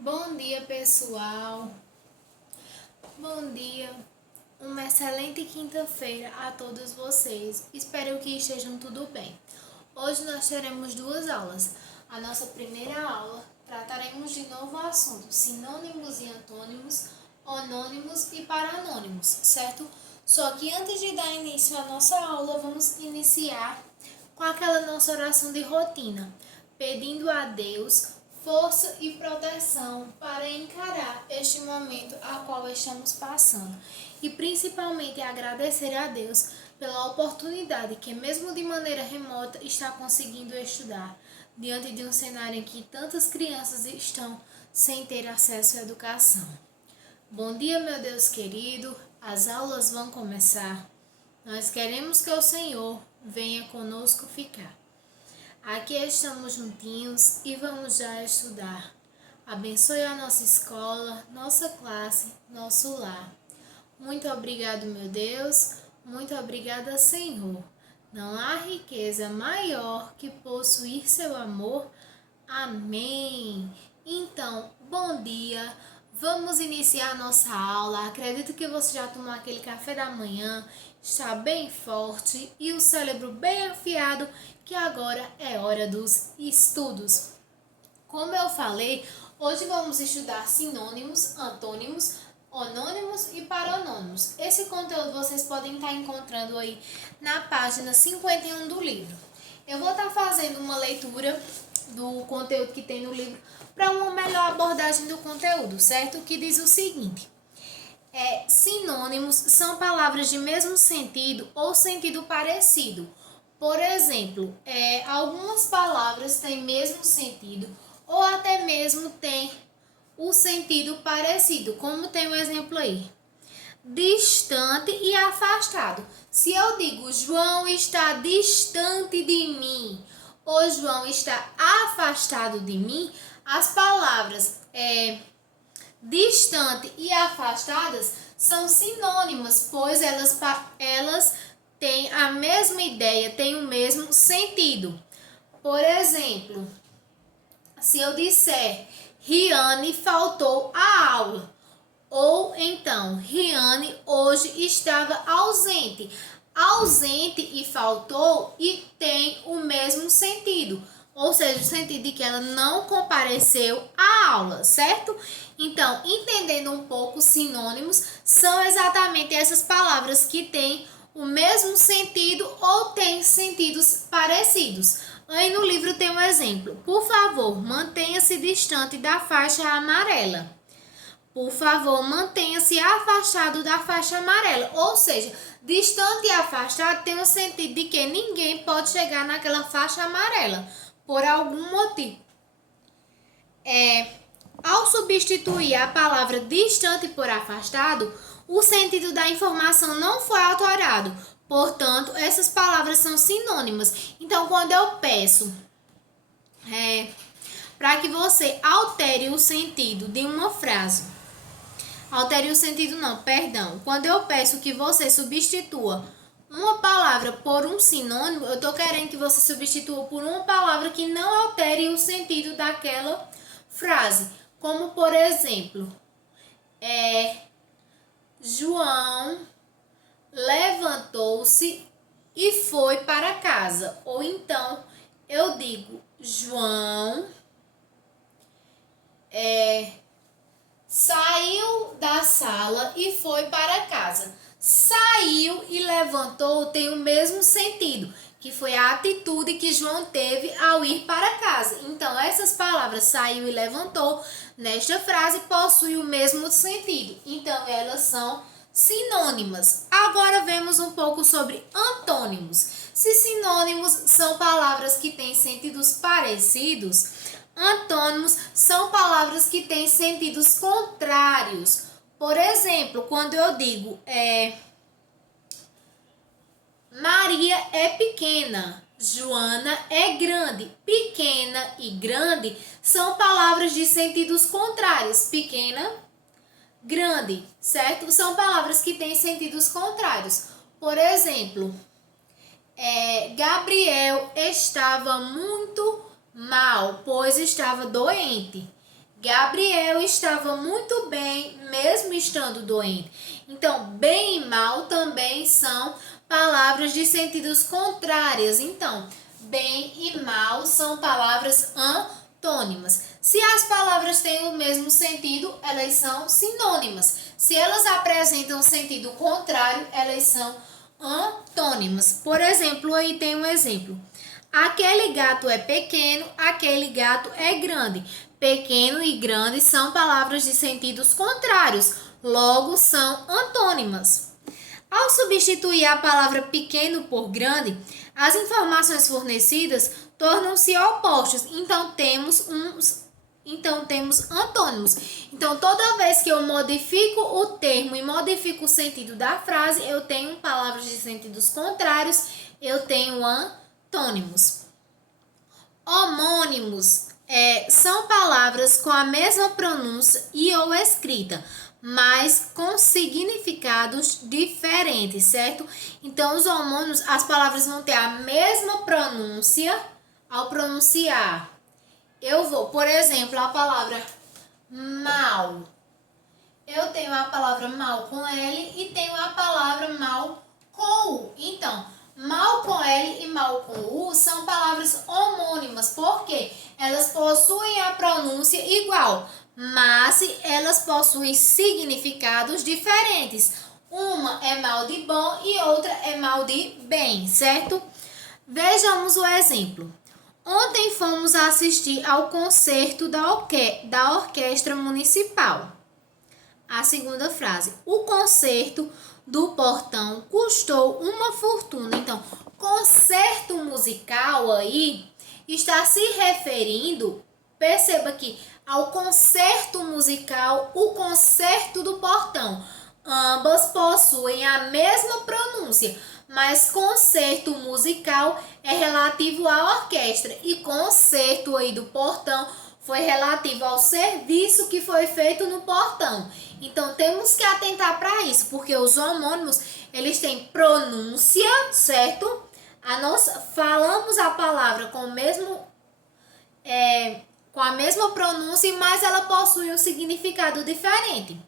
Bom dia, pessoal. Bom dia. Uma excelente quinta-feira a todos vocês. Espero que estejam tudo bem. Hoje nós teremos duas aulas. A nossa primeira aula trataremos de novo o assunto sinônimos e antônimos, onônimos e paranônimos, certo? Só que antes de dar início à nossa aula, vamos iniciar com aquela nossa oração de rotina, pedindo a Deus força e proteção para encarar este momento a qual estamos passando e principalmente agradecer a Deus pela oportunidade que mesmo de maneira remota está conseguindo estudar diante de um cenário em que tantas crianças estão sem ter acesso à educação. Bom dia, meu Deus querido, as aulas vão começar. Nós queremos que o Senhor venha conosco ficar. Aqui estamos juntinhos e vamos já estudar. Abençoe a nossa escola, nossa classe, nosso lar. Muito obrigado, meu Deus. Muito obrigada, Senhor. Não há riqueza maior que possuir seu amor. Amém. Então, bom dia. Vamos iniciar a nossa aula. Acredito que você já tomou aquele café da manhã, está bem forte e o cérebro bem afiado, que agora é hora dos estudos. Como eu falei, hoje vamos estudar sinônimos, antônimos, onônimos e paranônimos. Esse conteúdo vocês podem estar encontrando aí na página 51 do livro. Eu vou estar fazendo uma leitura do conteúdo que tem no livro para uma melhor abordagem do conteúdo, certo? Que diz o seguinte: sinônimos são palavras de mesmo sentido ou sentido parecido. Por exemplo, algumas palavras têm mesmo sentido ou até mesmo têm o sentido parecido, como tem o exemplo aí. Distante e afastado. Se eu digo João está distante de mim ou João está afastado de mim, as palavras distante e afastadas são sinônimas, pois elas têm a mesma ideia, têm o mesmo sentido. Por exemplo, se eu disser Riane faltou à aula, ou então Riane hoje estava ausente. Ausente e faltou e tem o mesmo sentido, ou seja, o sentido de que ela não compareceu à aula, certo? Então, entendendo um pouco, sinônimos são exatamente essas palavras que têm o mesmo sentido ou têm sentidos parecidos. Aí no livro tem um exemplo. Por favor, mantenha-se distante da faixa amarela. Por favor, mantenha-se afastado da faixa amarela. Ou seja, distante e afastado tem o sentido de que ninguém pode chegar naquela faixa amarela por algum motivo. Ao substituir a palavra distante por afastado, o sentido da informação não foi alterado. Portanto, essas palavras são sinônimas. Então, quando eu peço para que você altere o sentido de uma frase, altere o sentido não, perdão. Quando eu peço que você substitua uma palavra por um sinônimo, eu estou querendo que você substitua por uma palavra que não altere o sentido daquela frase. Como, por exemplo, João levantou-se e foi para casa. Ou então, eu digo, João saiu da sala e foi para casa. Saiu e levantou tem o mesmo sentido, que foi a atitude que João teve ao ir para casa. Então, essas palavras saiu e levantou, nesta frase, possuem o mesmo sentido. Então, elas são sinônimas. Agora, vemos um pouco sobre antônimos. Se sinônimos são palavras que têm sentidos parecidos, antônimos são palavras que têm sentidos contrários. Por exemplo, quando eu digo Maria é pequena, Joana é grande. Pequena e grande são palavras de sentidos contrários. Pequena, grande, certo? São palavras que têm sentidos contrários. Por exemplo, Gabriel estava muito mal, pois estava doente. Gabriel estava muito bem, mesmo estando doente. Então, bem e mal também são palavras de sentidos contrários. Então, bem e mal são palavras antônimas. Se as palavras têm o mesmo sentido, elas são sinônimas. Se elas apresentam sentido contrário, elas são antônimas. Por exemplo, aí tem um exemplo. Aquele gato é pequeno, aquele gato é grande. Pequeno e grande são palavras de sentidos contrários, logo são antônimas. Ao substituir a palavra pequeno por grande, as informações fornecidas tornam-se opostas. Então temos antônimos. Então toda vez que eu modifico o termo e modifico o sentido da frase, eu tenho palavras de sentidos contrários, eu tenho antônimos. Homônimos são palavras com a mesma pronúncia e ou escrita, mas com significados diferentes, certo? Então, os homônimos, as palavras vão ter a mesma pronúncia ao pronunciar. Por exemplo, a palavra mal. Eu tenho a palavra mal com L e tenho a palavra mal com U. Então, mal com L e mal com U são palavras homônimas, porque elas possuem a pronúncia igual, mas elas possuem significados diferentes. Uma é mal de bom e outra é mal de bem, certo? Vejamos o exemplo. Ontem fomos assistir ao concerto da Orquestra Municipal. A segunda frase. O concerto do portão custou uma fortuna. Então, concerto musical aí está se referindo, perceba aqui, ao concerto musical, o concerto do portão. Ambas possuem a mesma pronúncia, mas concerto musical é relativo à orquestra e concerto aí do portão foi relativo ao serviço que foi feito no portão. Então temos que atentar para isso, porque os homônimos, eles têm pronúncia, certo? Falamos a palavra com a mesma pronúncia, mas ela possui um significado diferente.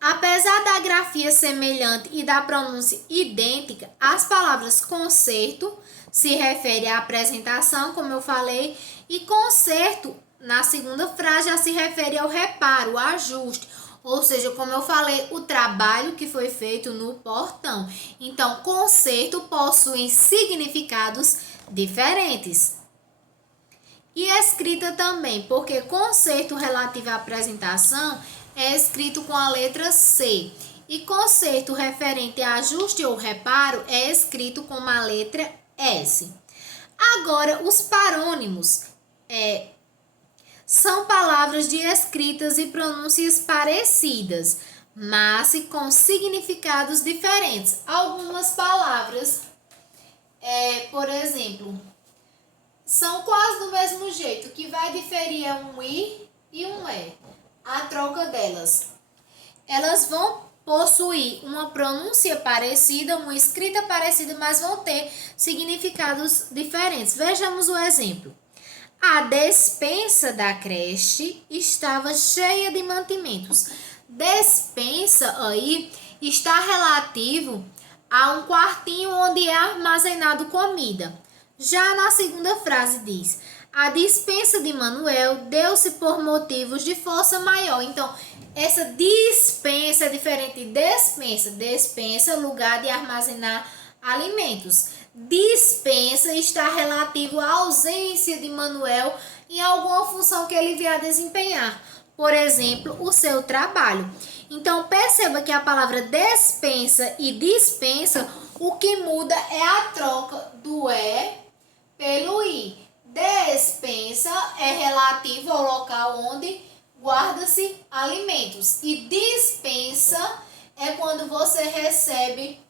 Apesar da grafia semelhante e da pronúncia idêntica, as palavras concerto se refere à apresentação, como eu falei, e conserto, na segunda frase, já se refere ao reparo, ao ajuste, ou seja, como eu falei, o trabalho que foi feito no portão. Então, conserto possui significados diferentes. E escrita também, porque concerto relativo à apresentação é escrito com a letra C. E concerto referente a ajuste ou reparo é escrito com a letra S. Agora, os parônimos são palavras de escritas e pronúncias parecidas, mas com significados diferentes. Algumas palavras, por exemplo, são quase do mesmo jeito, que vai diferir um I e um E. A troca delas. Elas vão possuir uma pronúncia parecida, uma escrita parecida, mas vão ter significados diferentes. Vejamos o exemplo. A despensa da creche estava cheia de mantimentos. Despensa aí está relativo a um quartinho onde é armazenado comida. Já na segunda frase diz: a dispensa de Manuel deu-se por motivos de força maior. Então, essa dispensa é diferente de despensa. Despensa é lugar de armazenar alimentos. Dispensa está relativo à ausência de Manuel em alguma função que ele vier desempenhar. Por exemplo, o seu trabalho. Então, perceba que a palavra despensa e dispensa, o que muda é a troca do E pelo I. Despensa é relativo ao local onde guarda-se alimentos. E dispensa é quando você recebe,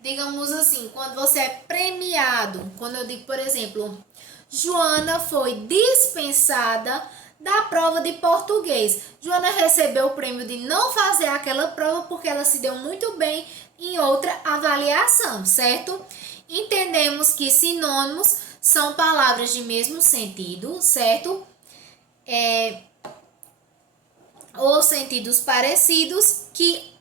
digamos assim, quando você é premiado. Quando eu digo, por exemplo, Joana foi dispensada da prova de português. Joana recebeu o prêmio de não fazer aquela prova porque ela se deu muito bem em outra avaliação, certo? Entendemos que sinônimos são palavras de mesmo sentido, certo? ou sentidos parecidos, que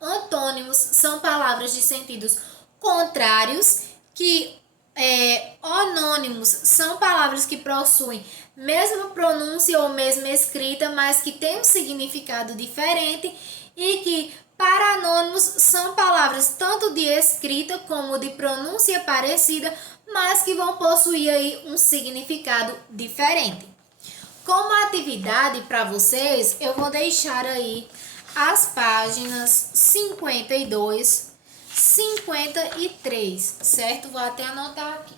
antônimos são palavras de sentidos contrários, que onônimos são palavras que possuem mesma pronúncia ou mesma escrita, mas que têm um significado diferente, e que paranônimos são palavras tanto de escrita como de pronúncia parecida, mas que vão possuir aí um significado diferente. Como atividade para vocês, eu vou deixar aí as páginas 52, 53, certo? Vou até anotar aqui.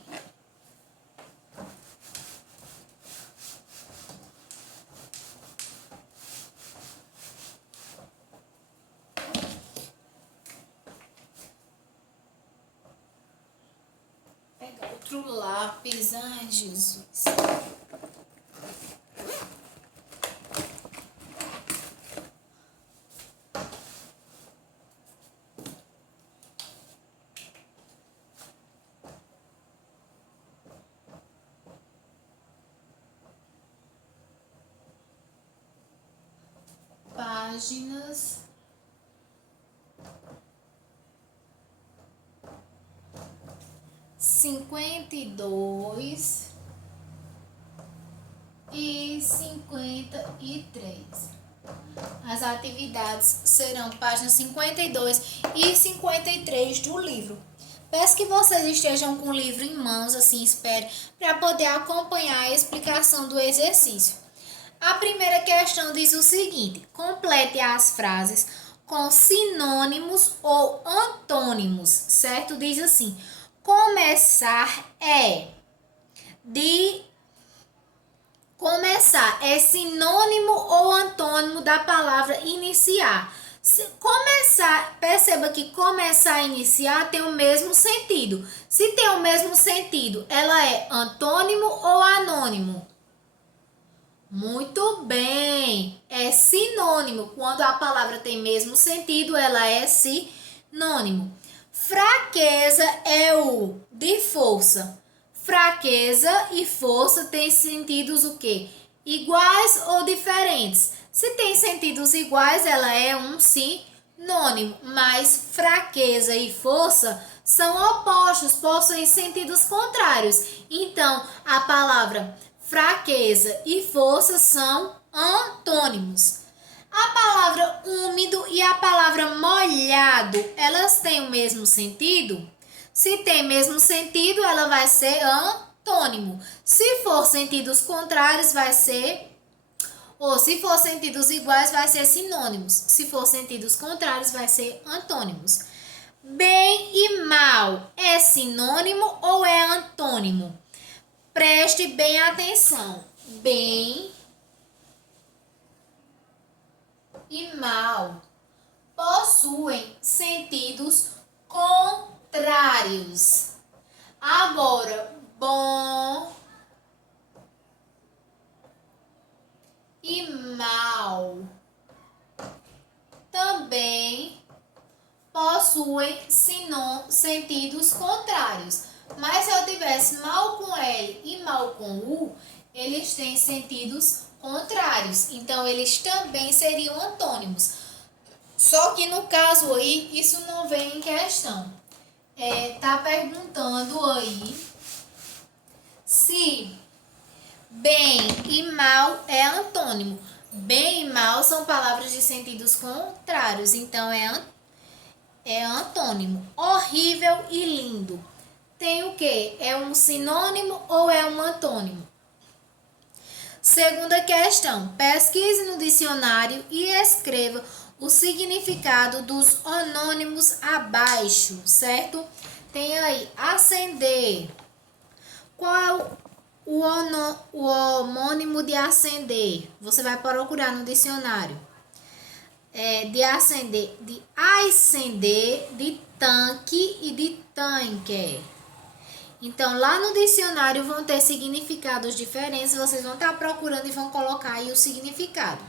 Pegar outro lápis, ai Jesus. Páginas 52 e 53. As atividades serão páginas 52 e 53 do livro. Peço que vocês estejam com o livro em mãos, assim espere, para poder acompanhar a explicação do exercício. A primeira questão diz o seguinte: complete as frases com sinônimos ou antônimos, certo? Diz assim: começar é sinônimo ou antônimo da palavra iniciar. Se começar, perceba que começar e iniciar tem o mesmo sentido. Se tem o mesmo sentido, ela é antônimo ou anônimo? Muito bem, é sinônimo. Quando a palavra tem mesmo sentido, ela é sinônimo. Fraqueza é o de força. Fraqueza e força têm sentidos o quê? Iguais ou diferentes? Se tem sentidos iguais, ela é um sinônimo, mas fraqueza e força são opostos, possuem sentidos contrários. Então, a palavra fraqueza e força são antônimos. A palavra úmido e a palavra molhado, elas têm o mesmo sentido? Se tem mesmo sentido, ela vai ser antônimo. Se for sentidos contrários, vai ser... Ou se for sentidos iguais, vai ser sinônimos. Se for sentidos contrários, vai ser antônimos. Bem e mal é sinônimo ou é antônimo? Preste bem atenção. Bem e mal possuem sentidos contrários. Agora, bom e mal também possuem sentidos contrários. Mas se eu tivesse mal com L e mal com U, eles têm sentidos contrários. Então, eles também seriam antônimos. Só que no caso aí, isso não vem em questão. Tá perguntando aí se bem e mal é antônimo. Bem e mal são palavras de sentidos contrários. Então, é antônimo. Horrível e lindo tem o quê? É um sinônimo ou é um antônimo? Segunda questão. Pesquise no dicionário e escreva o significado dos onônimos abaixo, certo? Tem aí acender. Qual é o homônimo de acender? Você vai procurar no dicionário. De acender, de ascender, de tanque e de tanque. Então, lá no dicionário vão ter significados diferentes, vocês vão estar procurando e vão colocar aí o significado.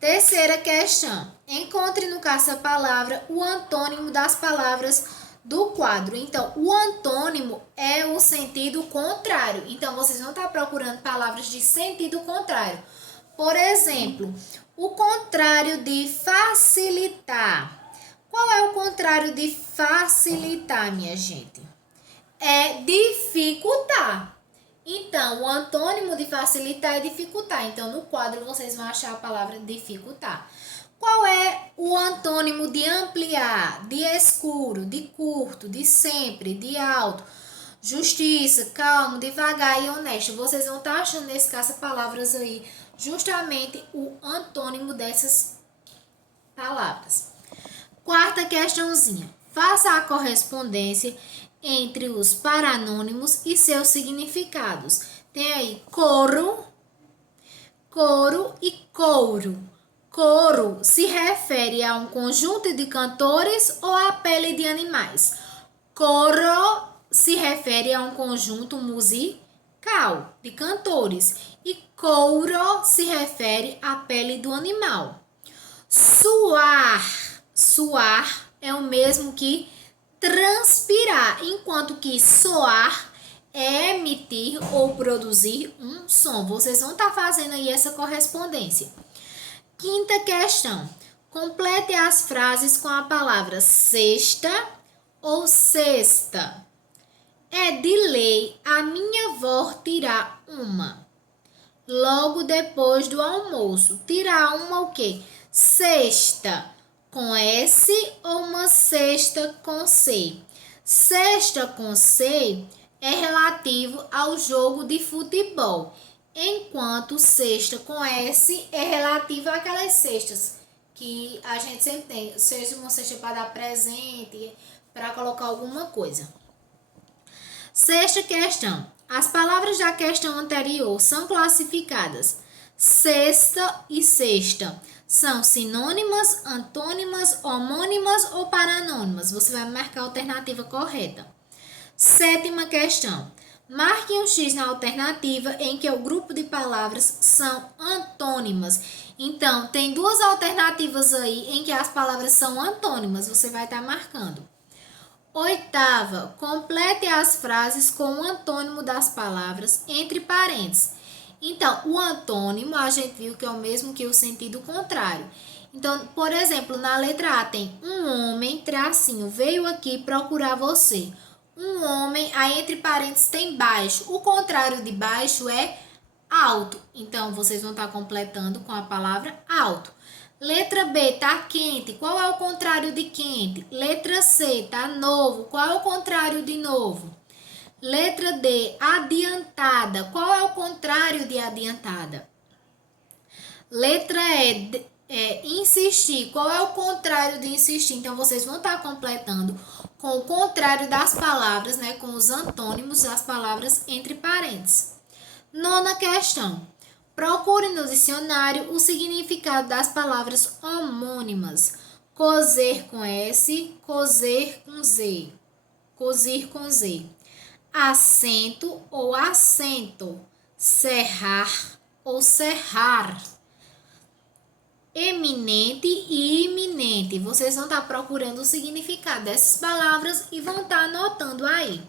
Terceira questão. Encontre no caça-palavra o antônimo das palavras do quadro. Então, o antônimo é o sentido contrário. Então, vocês vão estar procurando palavras de sentido contrário. Por exemplo, o contrário de facilitar. Qual é o contrário de facilitar, minha gente? É dificultar. Então, o antônimo de facilitar é dificultar. Então, no quadro, vocês vão achar a palavra dificultar. Qual é o antônimo de ampliar, de escuro, de curto, de sempre, de alto? Justiça, calmo, devagar e honesto. Vocês vão estar achando nesse caça-palavras aí justamente o antônimo dessas palavras. Quarta questãozinha. Faça a correspondência entre os paranônimos e seus significados. Tem aí coro, coro e couro. Coro se refere a um conjunto de cantores ou à pele de animais. Coro se refere a um conjunto musical de cantores. E couro se refere à pele do animal. Suar. Suar é o mesmo que transpirar, enquanto que soar é emitir ou produzir um som. Vocês vão estar fazendo aí essa correspondência. Quinta questão. Complete as frases com a palavra sexta ou sexta. É de lei a minha avó tirar uma. Logo depois do almoço. Tirar uma o quê? Sexta com S ou uma cesta com C? Cesta com C é relativo ao jogo de futebol, enquanto cesta com S é relativa àquelas cestas que a gente sempre tem, seja uma cesta para dar presente, para colocar alguma coisa. Sexta questão. As palavras da questão anterior são classificadas cesta e cesta. São sinônimas, antônimas, homônimas ou paranônimas? Você vai marcar a alternativa correta. Sétima questão. Marque um X na alternativa em que o grupo de palavras são antônimas. Então, tem duas alternativas aí em que as palavras são antônimas. Você vai estar marcando. Oitava. Complete as frases com o antônimo das palavras entre parênteses. Então, o antônimo a gente viu que é o mesmo que o sentido contrário. Então, por exemplo, na letra A tem um homem, tracinho, veio aqui procurar você. Um homem, aí entre parênteses tem baixo. O contrário de baixo é alto. Então, vocês vão estar completando com a palavra alto. Letra B, tá quente. Qual é o contrário de quente? Letra C, tá novo. Qual é o contrário de novo? Letra D, adiantada. Qual é o contrário de adiantada? Letra E, insistir. Qual é o contrário de insistir? Então, vocês vão estar completando com o contrário das palavras, né? Com os antônimos das palavras entre parênteses. Nona questão. Procure no dicionário o significado das palavras homônimas. Cozer com S, cozer com Z. Cozir com Z. Acento ou acento, cerrar ou cerrar, eminente e iminente. Vocês vão estar procurando o significado dessas palavras e vão estar anotando aí.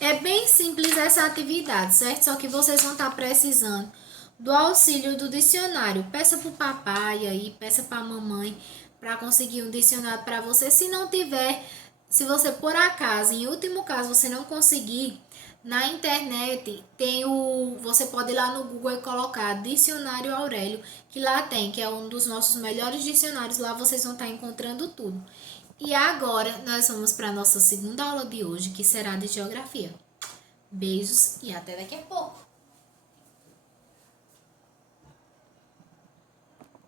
É bem simples essa atividade, certo? Só que vocês vão estar precisando do auxílio do dicionário. Peça para o papai aí, peça para a mamãe para conseguir um dicionário para você. Se não tiver, se você por acaso, em último caso, você não conseguir, na internet você pode ir lá no Google e colocar Dicionário Aurélio, que lá tem, que é um dos nossos melhores dicionários. Lá vocês vão estar encontrando tudo. E agora nós vamos para a nossa segunda aula de hoje, que será de geografia. Beijos e até daqui a pouco.